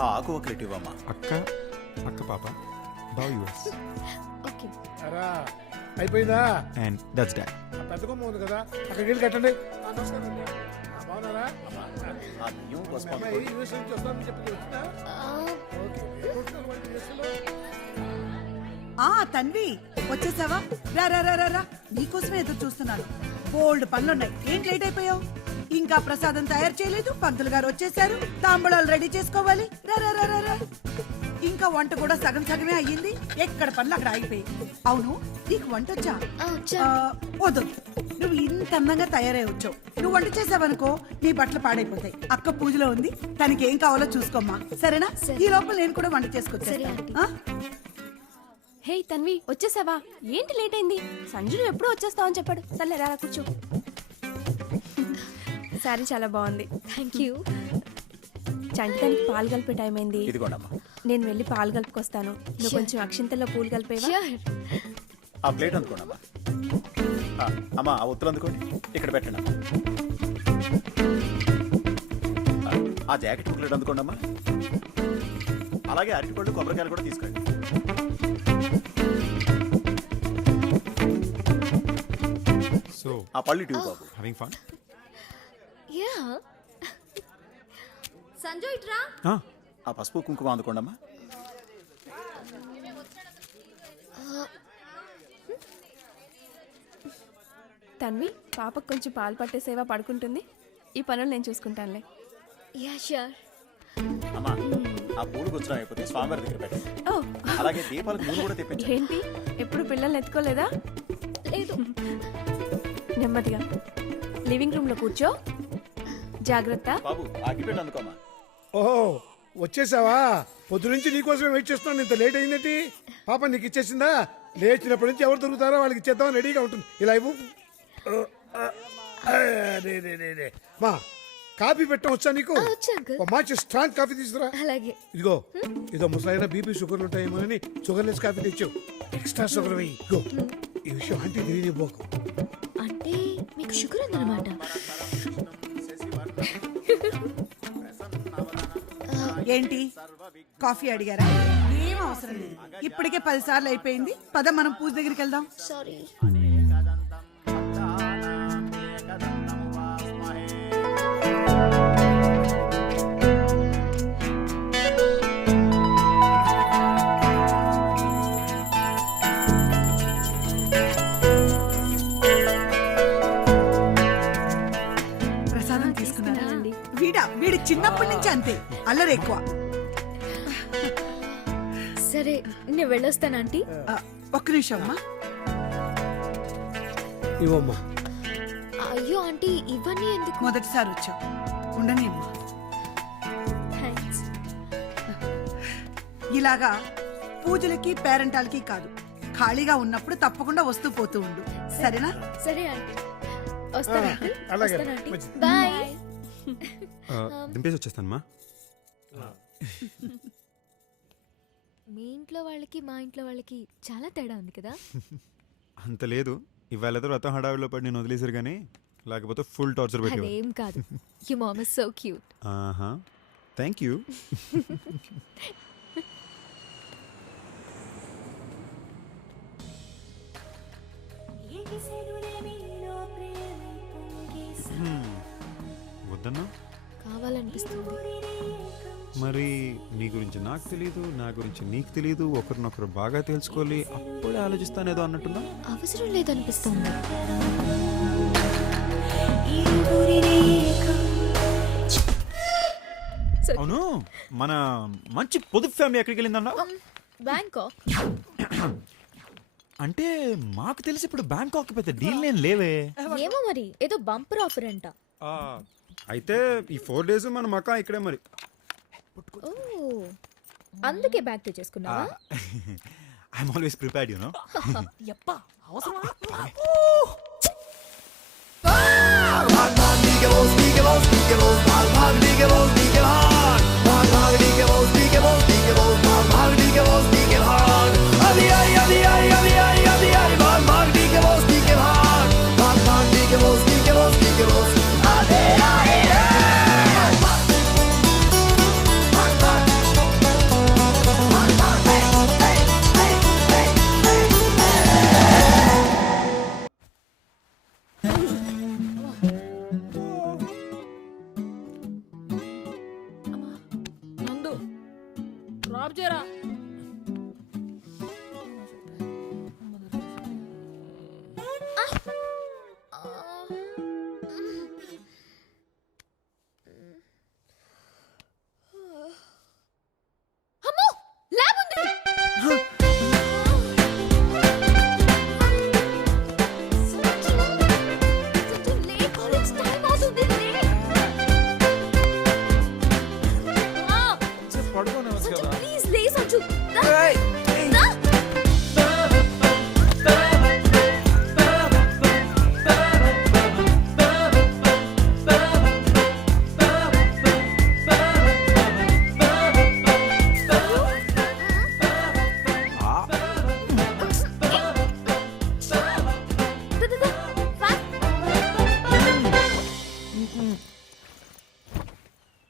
ఆ ఆకు ఒకటి ఇవ్వమ్మా. అక్క, అక్క పాప, బావ్ యూఎస్. ఓకే. అయిపోయిందా? And that's dad. పెద్ద కొమ్మ ఉంది కదా, అక్కడికి వెళ్ళి కట్టండి. బాగున్నారా? ఆ బియ్యం పసుపు అమ్మాయి యూఎస్ నుంచి వస్తానని చెప్పి వచ్చిందా? తన్వి వచ్చేసావా? రా రా రా రా రా, నీకోసమే ఎదురు చూస్తున్నాను. బోల్డ్ పనులున్నాయి. ఏంటి లేట్ అయిపోయావు? ఇంకా ప్రసాదం తయారు చేయలేదు, పంతులు గారు వచ్చేసారు, తాంబూలాలు రెడీ చేసుకోవాలి. రా రా రా రా రా. ఇంకా వంట కూడా సగం సగమే అయ్యింది. ఎక్కడ పనులు అక్కడ ఆగిపోయి. అవును, నీకు వంట వచ్చా? వద్దు, నువ్వు ఇంత అందంగా తయారై వచ్చావు. నువ్వు వంట చేసావనుకో నీ బట్టలు పాడైపోతాయి. అక్క పూజలో ఉంది, తనకి ఏం కావాలో చూసుకోమ్మా, సరేనా? ఈ లోపల నేను కూడా వంట చేసుకొచ్చేస్తా. హే తన్వి, వచ్చేసావా? ఏంటి లేట్ అయింది? సంజు ఎప్పుడూ వచ్చేస్తావని చెప్పాడు. సర్లే రా కూర్చో. సారీ చాలా బాగుంది. Thank you. చంటిదానికి పాలు కలిపే టైం అయింది. ఇదిగోండమ్మా. నేను వెళ్ళి పాలు కలుపుకొస్తాను. నువ్వు కొంచెం అక్షింతల్లో పూలు కలిపేవా? ష్యూర్. ఆ ప్లేట్ అందుకోండమ్మా. అమ్మా, ఆ ఒత్తులు అందుకోండి, ఇక్కడ పెట్టండి అమ్మా. ఆ జాకెట్ ప్లేట్ అందుకోండమ్మా. అలాగే అరటిపళ్ళు కొబ్బరికాయలు కూడా తీసుకోండి. సో ఆ పళ్ళు ఇటు బాబు. Having fun? యా. సంజు ఇట్రా. ఆ పసుపు కుంకుమ అందుకోండమ్మా. తన్వి, పాపకు కొంచెం పాలు పట్టేసేవా? పడుకుంటుంది. ఈ పనులు నేను చూసుకుంటానులే. Yeah sure. అమ్మా, ఆ పూలు గుచ్చడం అయిపోతే స్వామివారి దగ్గర పెట్టండి. ఓ, అలాగే దీపాలకు మూడు కూడా తెప్పించండి. ఏంటి ఎప్పుడు పిల్లల్ని ఎత్తుకోలేదా? లేదు. నెమ్మదిగా లివింగ్ రూమ్ లో కూర్చో. జాగ్రత్త. బాబు, ఆ గిపెట్ అందుకోమ్మా. ఓహో, వచ్చేసావా? పొద్దు నుంచి నీకోసమే వెయిట్ చేస్తున్నాను. ఇంత లేట్ అయిందేంటి? పాప నీకు ఇచ్చేసిందా? లేచినప్పటి నుంచి ఎవరు దొరుకుతారో వాళ్ళకి ఇచ్చేద్దామని రెడీగా ఉంటుంది. ఇలా ఇవ్వు. మా కాఫీ పెట్టడం వచ్చా నీకు? వచ్చు అంకుల్. ఓ మంచి స్ట్రాంగ్ కాఫీ తీసుకురా. అలాగే. ఇదిగో, ఇదో ముసలైన బీపీ షుగర్లు ఉంటాయేమోనని షుగర్లెస్ కాఫీ తెచ్చావు. ఎక్స్ట్రా షుగర్ వెయ్యి. ఇగో, ఈ విషయం ఆంటీ తెలియనిపోకు. అంటే మీకు షుగర్ ఉందన్నమాట. ఏంటి కాఫీ అడిగారా? ఏం అవసరం లేదు, ఇప్పటికే 10 సార్లు అయిపోయింది. పద మనం పూజ దగ్గరికి వెళ్దాం. సారీ. ప్రసాదం తీసుకున్నారా? వీడి చిన్నప్పటి నుంచి అంతే, అల్లరి ఎక్కువ. సరే నేను వెళ్ళొస్తాను ఆంటీ. ఒక్క నిమిషం అమ్మా. ఇవ్వమ్మా. అయ్యో ఆంటీ ఇవన్నీ ఎందుకు? మొదటిసారి వచ్చావు, ఉండని అమ్మా. థ్యాంక్స్. ఇలాగా పూజలకి పేరెంటాలకి కాదు, ఖాళీగా ఉన్నప్పుడు తప్పకుండా వస్తూ పోతూ ఉండు, సరేనా? సరే ఆంటీ. వస్తాను అంకుల్. అలాగే. వస్తాను ఆంటీ. మంచిది. బాయ్. దింపేసి వచ్చేస్తానమ్మా. మీ ఇంట్లో వాళ్ళకి మా ఇంట్లో వాళ్ళకి చాలా తేడా ఉంది కదా. అంత లేదు, ఇవాళ ఏదో రథం హడావిలో పడి నేను వదిలేసారు కానీ లేకపోతే ఫుల్ టార్చర్ పెట్టేవారు. అదేం కాదు. You mom is so cute. ఆహా, థ్యాంక్ యూ. వద్దన్నా? కావాలనిపిస్తుంది. మరి నీ గురించి నాకు తెలియదు, నా గురించి నీకు తెలియదు, ఒకరినొకరు బాగా తెలుసుకోవాలి, అప్పుడే ఆలోచిస్తానేదో అన్నట్టున్నా. అవసరం లేదనిపిస్తుంది. అవును, మన మంచి పొదుపు ఫ్యామిలీ ఎక్కడికి వెళ్ళిందన్నా? బ్యాంకాక్. అంటే మాకు తెలిసి ఇప్పుడు బ్యాంకాక్ పెద్ద డీల్ నేను లేవే. ఏమో మరి ఏదో బంపర్ ఆఫర్ అంట. అయితే ఈ 4 days మన మకా ఇక్కడే మరి. ఓ అందుకే బ్యాగ్ తెచ్చేసుకున్నావా? I'm always prepared, you know. యప్పా అవసరమా? నందు డ్రాప్ చేయరా. అమ్మో ల్యాబ్ ఉంది. ప్లీజ్ లే సంజు.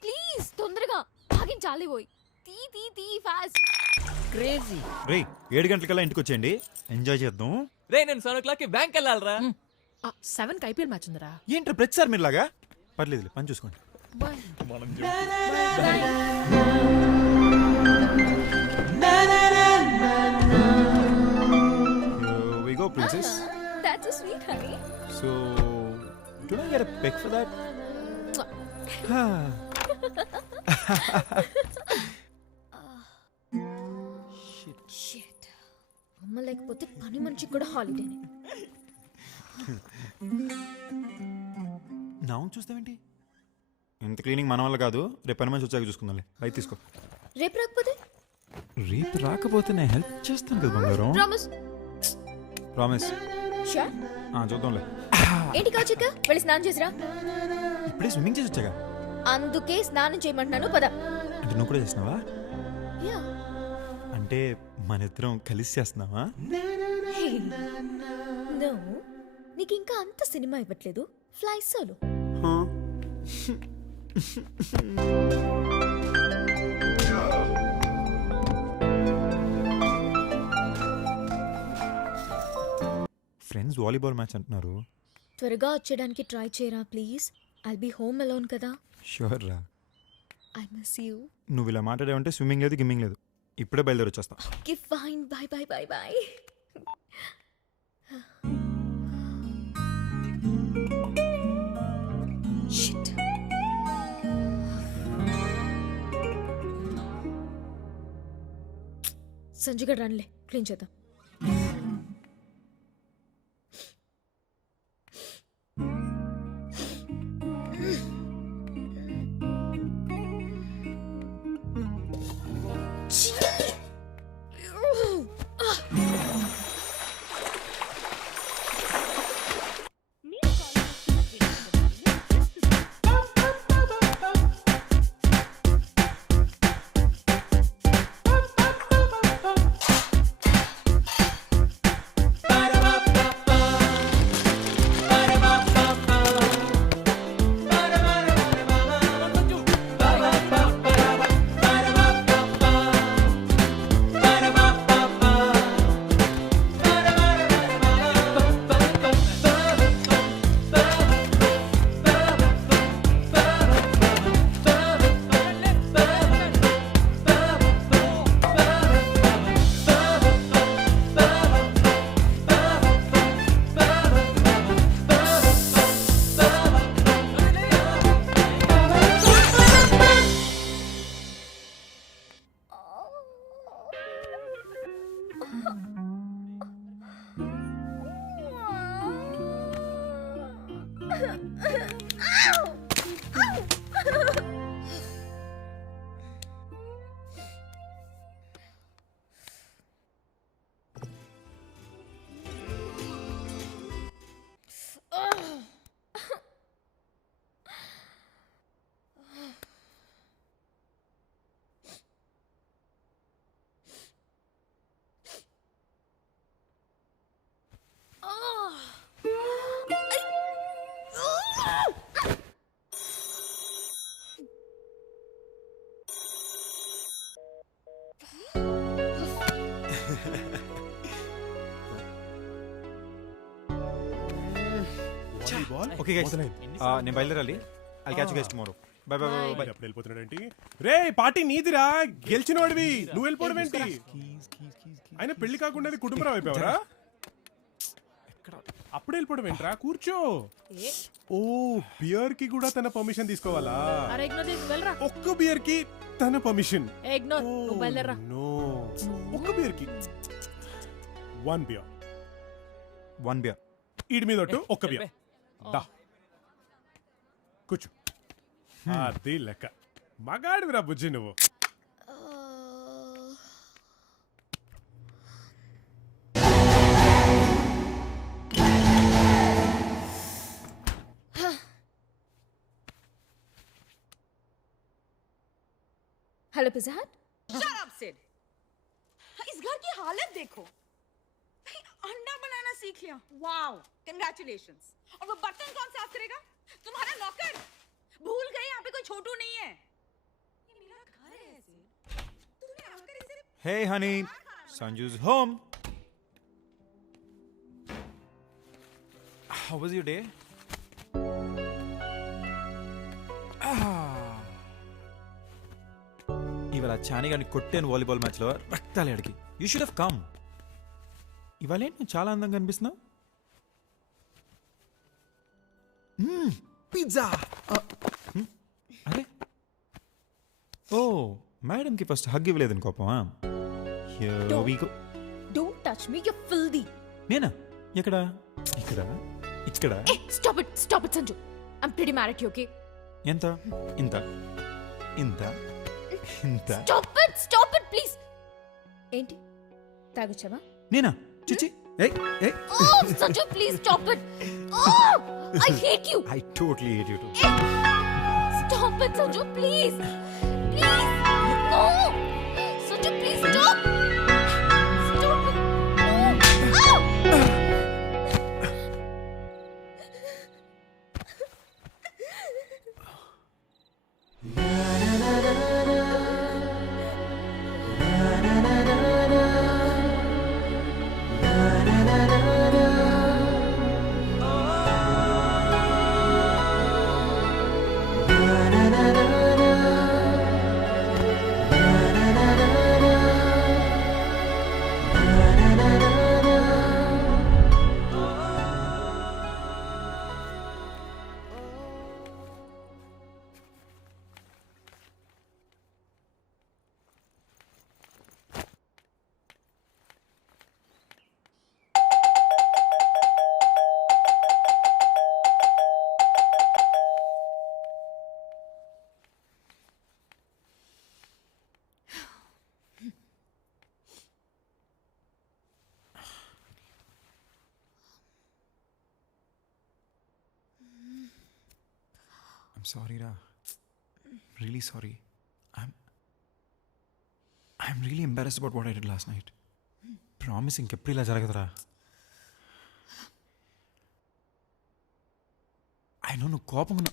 ప్లీజ్ తొందరగా ఆగించాలి. పోయి తీ తీ తీ ఫాస్ట్. క్రేజీ. రే 7 గంటలకల్లా ఇంటికి వచ్చేయండి, ఎంజాయ్ చేద్దాం. రే నేను 7 o'clock బ్యాంక్ వెళ్ళాలరా. 7కి ఐపీఎల్ మ్యాచ్ ఉందిరా. ఏంట్రా ప్రతిసారి మీరులాగా? పర్లేదు, పని చూసుకోండి. We go, princess. That's so sweet, honey. So, do I get a peck for that? Shit. అమ్మ లేకపోతే పని మనిషికి కూడా హాలిడేనే. నా చూస్తావేంటి? ఇంత క్లీనింగ్ మన వల్ల కాదు, రేపు పని మంచి వచ్చాక చూసుకుందాంలే. అయితే తీసుకో. రేపు రాకపోతే? రేపు రాకపోతే నేను హెల్ప్ చేస్తాను కదా బంగారం. ప్రామిస్. ప్రామిస్. షూర్. చూద్దాంలే. ఏంటి కౌచిక వెళ్ళి స్నానం చేసిరా. ఇప్పుడే స్విమ్మింగ్ చేసి వచ్చాగా. అందుకే స్నానం చేయమంటున్నాను, పద. అంటే నువ్వు కూడా చేస్తున్నావా? యా. అంటే మన ఇద్దరం కలిసి చేస్తున్నావా? నో, నీకు ఇంకా అంత సినిమా ఇవ్వట్లేదు. Fly solo. Friends volleyball match అంటున్నారు. త్వరగా వచ్చేయడానికి ట్రై చేయరా please. I'll be home alone కదా. షూర్ రా. I miss you. నువ్వు ఇలా మాట్లాడావంటే స్విమ్మింగ్ లేదు గిమ్మింగ్ లేదు. ఇప్పుడే బయలుదేరి వచ్చేస్తా. Okay fine, by by by by. Shit. Sanjay గారు రండిలే, క్లీన్ చేద్దాం. ఓకే గైస్, నేను బయలుదేరాలి. I catch you guys tomorrow. By by by by. అప్పుడు వెళ్ళిపోతున్నాడేంటి? రే పార్టీ నీదిరా, గెలిచిన వాడివి నువ్వు వెళ్ళిపోవడం ఏంటి? ఆయన పెళ్లి కాకుండా కుటుంబరావు అయిపోయావరా? అప్పుడు వెళ్ళిపోవడం ఏంట్రా? కూర్చో. ఓ బియర్ కి కూడా తన పర్మిషన్ తీసుకోవాలా? ఒక్క బియర్ కి తన పర్మిషన్? నో, ఒక్క బియర్ కి వన్ బియర్. ఈడి మీద ఒక్క బియర్. దా కూర్చో. అది లెక్క. మగాడివిరా బుజ్జి నువ్వు. हेलो पिज़्ज़ा हट। Shut up, Sid. इस घर की हालत देखो. अंडा बनाना सीख लिया. Wow, congratulations. और वो बर्तन कौन साफ करेगा? तुम्हारा नौकर. भूल गए यहाँ पे कोई छोटू नहीं है. ये मेरा घर है Sid. तूने आकर इसे. Hey honey, Sanju's home. How was your day? ఇవాళ చాని గారిని కొట్టాను వాలీబాల్ మ్యాచ్లో రక్తాలు అడిగి. You should have come. ఇవాళ ఏంటి నువ్వు చాలా అందంగా కనిపిస్తున్నావు. పిజ్జా. అరే ఓ మేడంకి ఫస్ట్ హగ్ ఇవ్వలేదని కోపమా? Don't touch me, you filthy. నేనా? ఎక్కడ? ఇక్కడ ఇక్కడ. Stop it, Sanju. I'm pretty mad at you, okay? ఎంత? ఇంత ఇంత ఇంత. Stop it, please. ఏంటి తాగొచ్చావా? నేనా? చిచి. ఏయ్ ఏయ్. Oh, Sanju, please stop it. Oh, I hate you. I totally hate you too. Stop it, Sanju, please. Please. No. Sanju, please stop. Stop it. No. Oh. I'm sorry రా, really sorry. I'm really embarrassed about what I did last night. Promise ఇంకెప్పుడు ఇలా జరగదురా. I know నువ్వు కోపం ఉన్నా.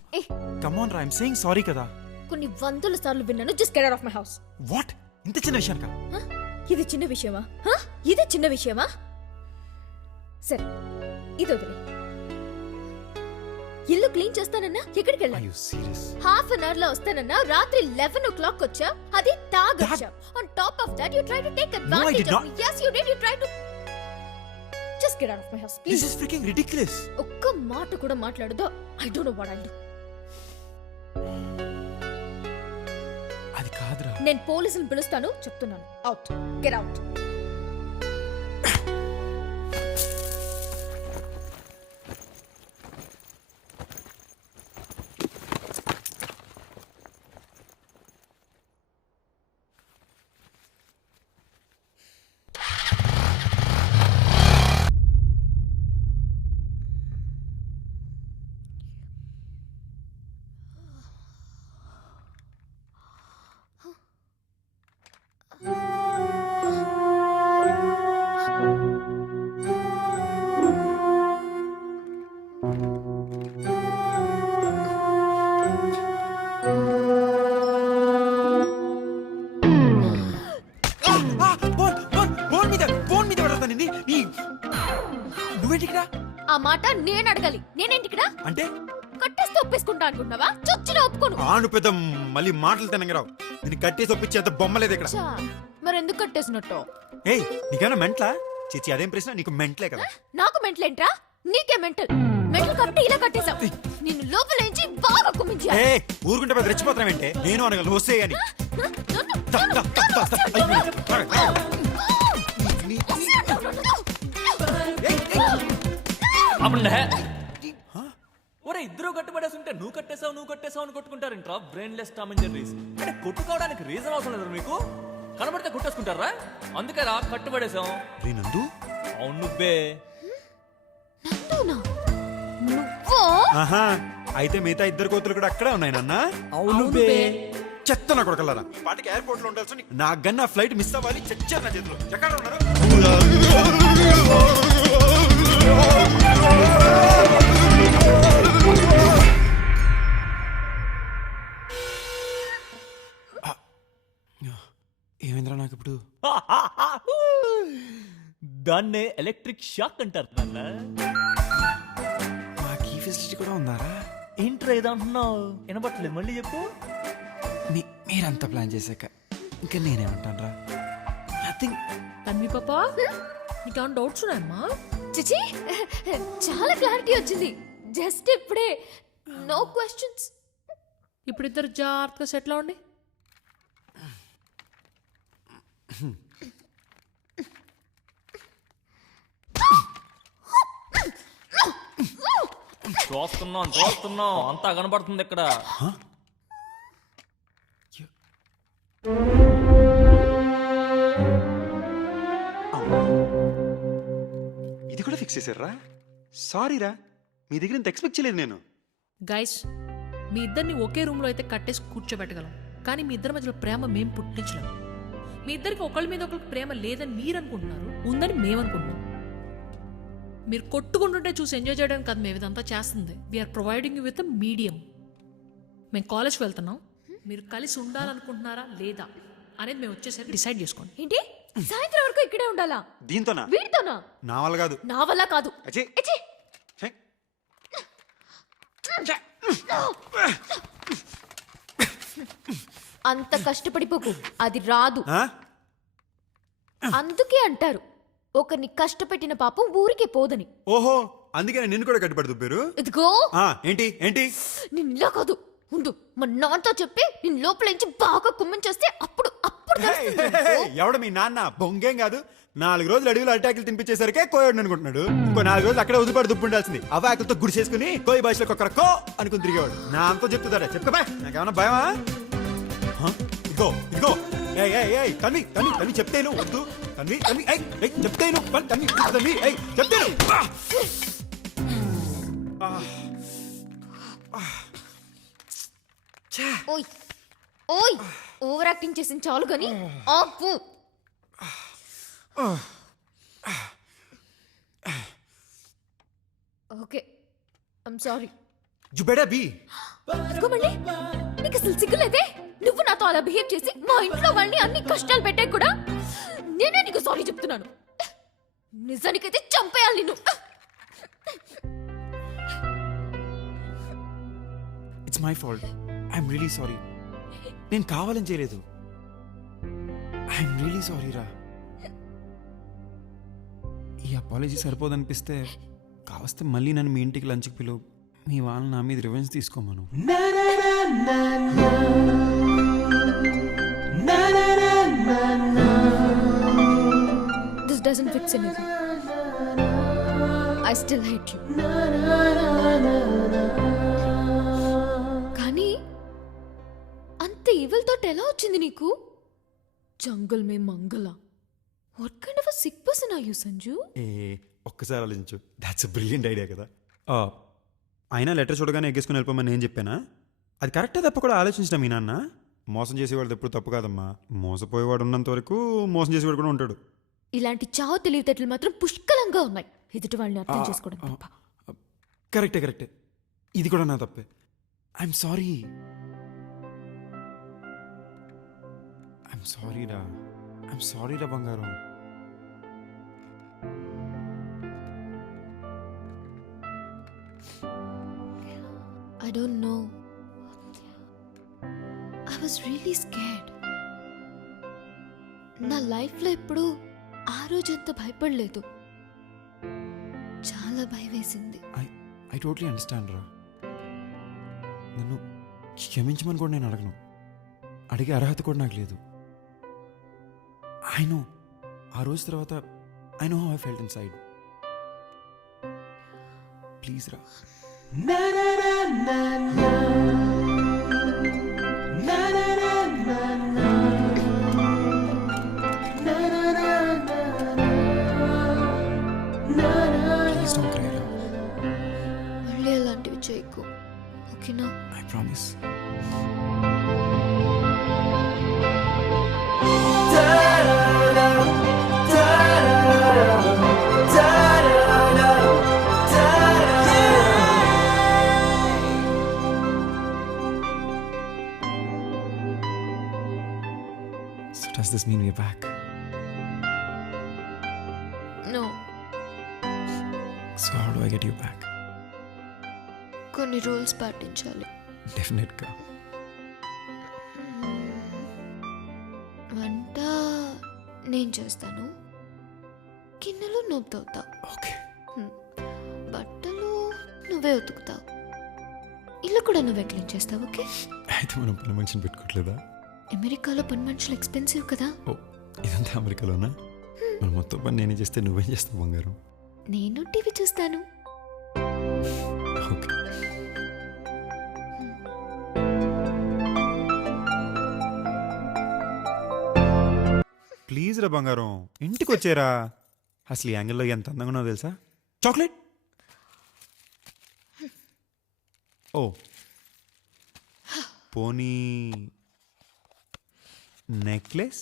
Come on రా, I'm saying sorry కదా. కొన్ని వందల సార్లు విన్నాను. Just get out of my house. What? ఇంత చిన్న విషయానికా? ఇది చిన్న విషయమా? ఇది చిన్న విషయమా? సరే ఇది వదిలే. ఇల్లు క్లీన్ చేస్తానన్నా ఎక్కడికి వెళ్ళా? Are you serious? Half an hour లో వస్తానన్నా రాత్రి 11 o'clock వచ్చా. అది తాగొచ్చా. On top of that you try to take advantage of me. yes you did. you tried to just get out of my house please. This is freaking ridiculous. ఒక్క మాట కూడా మాట్లాడదు. I don't know what I'll do. అది కాదురా. నేను పోలీసులను పిలుస్తాను చెప్తున్నాను. Out, get out. నువ్వేంటికిరా? ఆ మాట నేను అడగాలి. నేనేంటికిరా? అంటే కట్టేస్తే ఒప్పేసుకుంటా అనుకుంటున్నావా? చొచ్చిన ఒప్పుకోను. ఆను పెద్ద మళ్ళీ మాటలు తినగరావు. నేను కట్టేసి ఒప్పించేంత బొమ్మలేదు ఇక్కడ. మరి ఎందుకు కట్టేసినట్టు? ఏయ్ నీకన్నా మెంట్లా? చిచి అదేం ప్రశ్న, నీకు మెంట్లే కదా. నాకు మెంటలేంట్రా? నీకే మెంటల్. మెంటల్ కట్టి ఇలా కట్టేశావు. నిన్ను లోపలేంచి బాగా కుమ్మించి. ఏ ఊరుకుంటే పెద్ద రెచ్చిపోతున్నావేంటే? నేను అనగలను వస్తే అని. ఒరే ఇద్దరు కట్టుబడేసి ఉంటే నువ్వు కట్టేసావు అని కొట్టుకుంటారంట్రా. Brainless Tom and Jerrys. అంటే కొట్టుకోవడానికి రీజన్ అవసరం లేదు మీకు. కనబడితే కొట్టేసుకుంటారా? అందుకే రా కట్టుబడేసాం. నందు? అవును నువ్వే. ఆహా, అయితే మిగతా ఇద్దరు కోతులు కూడా అక్కడే ఉన్నాయి నాన్న. అవును చెత్త నా కొడకల్లారా. పాటికి ఎయిర్పోర్ట్ లో ఉండాల్సి నా గన్న ఫ్లైట్ మిస్ అవ్వాలి. చచ్చారు నా చేతిలో. ఎక్కడ ఉన్నారు? ఏమైందిరా నాకు ఇప్పుడు? దాన్నే ఎలక్ట్రిక్ షాక్ అంటారు నాన్న. మాకు ఈ ఫెసిలిటీ కూడా ఉందారా? ఏంట్రా ఏదో అంటున్నావు? వినబట్టలేదు, మళ్ళీ చెప్పు. మీరంతా ప్లాన్ చేశాక ఇంకా నేనేమంటాను రా? నథింగ్. తన్వి పాపా, నీకేమైనా డౌట్స్ ఉన్నాయమ్మా? చిచి చాలా క్లారిటీ వచ్చింది. జస్ట్ ఇప్పుడే. No questions. ఇప్పుడు ఇద్దరు జాగ్రత్తగా సెటిల్ అవ్వండి. చూస్తున్నాం అంతా కనబడుతుంది ఇక్కడ. ఇది కూడా ఫిక్స్ చేశారా? సారీ రా, మీ దగ్గర ఇంత ఎక్స్పెక్ట్ చేయలేదు నేను. గైస్, మీ ఇద్దరిని ఒకే రూమ్ లో అయితే కట్టేసి కూర్చోబెట్టగలం, కానీ మీ ఇద్దరి మధ్యలో ప్రేమ మేము పుట్టించలేం. మీ ఇద్దరికి ఒకళ్ళ మీద ఒకరికి ప్రేమ లేదని మీరు అనుకుంటున్నారు, ఉందని మేము అనుకుంటున్నాం. మీరు కొట్టుకుంటుంటే చూసి ఎంజాయ్ చేయడానికి కాదు మేము ఇదంతా చేస్తుంది. We're providing you with medium. మేము కాలేజ్కి వెళ్తున్నాం, మీరు కలిసి ఉండాలనుకుంటున్నారా లేదా అనేది మేము వచ్చేసరికి డిసైడ్ చేసుకోండి. ఏంటి సాయంత్రం వరకు ఇక్కడే ఉండాలా? దీంతోనా? వీడితోనా? నా వల్ల కాదు. నా వల్ల కాదు. అంత కష్టపడిపోకు, అది రాదు. అందుకే అంటారు ఒకరిని కష్టపెట్టిన పాపం ఊరికే పోదని. ఓహో, అందుకే నిన్ను కూడా కట్టుబడి దుబ్బారు. ఇదిగో ఏంటి ఏంటి? నేను ఇలా కాదు, ఉండు మా నాన్నతో చెప్పి నేను లోపలించి బాగా కుమ్మించేస్తే అప్పుడు ఎవడ మీ నాన్న? బొంగేం కాదు. 4 రోజులు అడవిలో అటాకులు తినిపించేసరికే కోయడు అనుకుంటున్నాడు. ఇంకో 4 రోజులు అక్కడే ఉదుపాడు దుప్పు ఉండాల్సింది. అవాకులతో గుడిసేసుకుని కోయి భాషలో ఒక్కరకో అనుకుని తిరిగేవాడు. నా అంతా చెప్తుందా? చెప్పుకోబా, నాకేమన్నా భయమా? ఇదిగో ఇదిగో, తన్వి తన్వి తన్వి చెప్తేను వద్దు. తన్వి తన్వి చెప్తేను తన్వి తన్వి చెప్తేను. ఓయ్ ఓయ్ ఓవర్ యాక్టింగ్ చేసిన చాలు గాని ఆపు. Okay I'm sorry. You better be. మళ్ళీ నీకు అసలు సిగ్గులేదే? నువ్వు నాతో అలా బిహేవ్ చేసి మా ఇంట్లో వాళ్ళని అన్ని కష్టాలు పెట్టే కూడా నేనే నీకు సారీ చెప్తున్నాను. నిజానికైతే చంపేయాలి నిన్ను. It's my fault. I'm really sorry. నేను కావాలని చేయలేదు. ఐఎమ్ రియలీ సారీ రా. ఈ అపాలజీ సరిపోదనిపిస్తే కావస్తే మళ్ళీ నన్ను మీ ఇంటికి లంచ్కి పిలువు. మీ వాళ్ళని నా మీద revenge తీసుకోమను. This doesn't fix anything. I still hate you. కానీ అంత ఈవిల్ థాట్ ఎలా వచ్చింది నీకు? జంగల్ మే మంగళ. What kind of a sick person are you Sanju? ఒక్కసారి ఆలోచించు. దాట్స్ అ బ్రిలియంట్ ఐడియా కదా. అయినా లెటర్ చూడగానే ఎగ్గేసుకుని వెళ్ళిపోమని నేను చెప్పానా? అది కరెక్టే తప్ప కూడా ఆలోచించిన మీ నాన్న. మోసం చేసేవాడు ఎప్పుడు తప్పు కాదమ్మా. మోసపోయేవాడు ఉన్నంత వరకు మోసం చేసేవాడు కూడా ఉంటాడు. ఇలాంటి చావు తెలివితేటలు మాత్రం పుష్కలంగా ఉన్నాయి. ఎదుటి వాళ్ళని అర్థం చేసుకోవడం తప్ప. కరెక్టే. ఇది కూడా నా తప్పే. I'm sorry. ఐఎమ్ సారీ రా బంగారం. I don't know. I was really scared. నా లైఫ్లో ఎప్పుడు ఆ రోజు ఎంత భయపడలేదు. చాలా భయం వేసింది. ఐ టోటలీ అండర్స్టాండ్ రా. నన్ను క్షమించమని కూడా నేను అడగను. అడిగే అర్హత కూడా నాకు లేదు. ఐ నో ఆ రోజు తర్వాత I know how I felt inside. Please రా. Please don't cry, Ram. మళ్ళీ అలాంటివి చేయకు, ఓకేనా? I promise. So does this mean we're back? No. So how do I get you back? కొన్ని రూల్స్ పాటించాలి. Definitely. వంట నేను చేస్తాను, గిన్నెలు నువ్వు తవ్వుతావు. Okay. బట్టలు నువ్వే ఉతుకుతావు, ఇల్లు కూడా నువ్వే క్లీన్ చేస్తావు. ఓకే? అయితే మనం పని మనిషిని పెట్టుకోవట్లేదా? అమెరికాలో పని మనుషులు ఎక్స్పెన్సివ్ కదా. ఓ ఇదంతా అమెరికాలోనా? మనం మొత్తం పని నేనే చేస్తే నువ్వేం చేస్తావు బంగారం? నేను టీవీ చూస్తాను. ఓకే. ప్లీజ్ రా బంగారం, ఇంటికి వచ్చేరా. అసలు ఈ యాంగిల్లో ఎంత అందంగా ఉన్నావు తెలుసా? చాక్లెట్. ఓ పోనీ నెక్లెస్?